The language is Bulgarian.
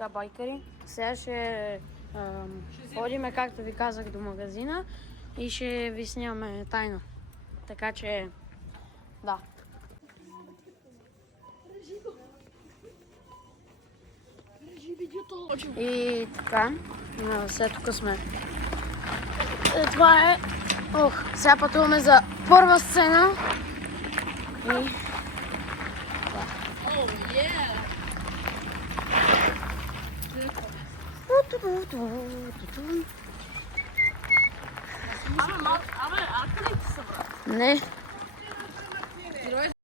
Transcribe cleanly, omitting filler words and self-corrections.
така байкари. Сега ще ходиме, както ви казах, до магазина и ще ви снимаме тайно. Така че, да. И така, след тук сме. Това е... сега пътуваме за първа сцена. И... Не.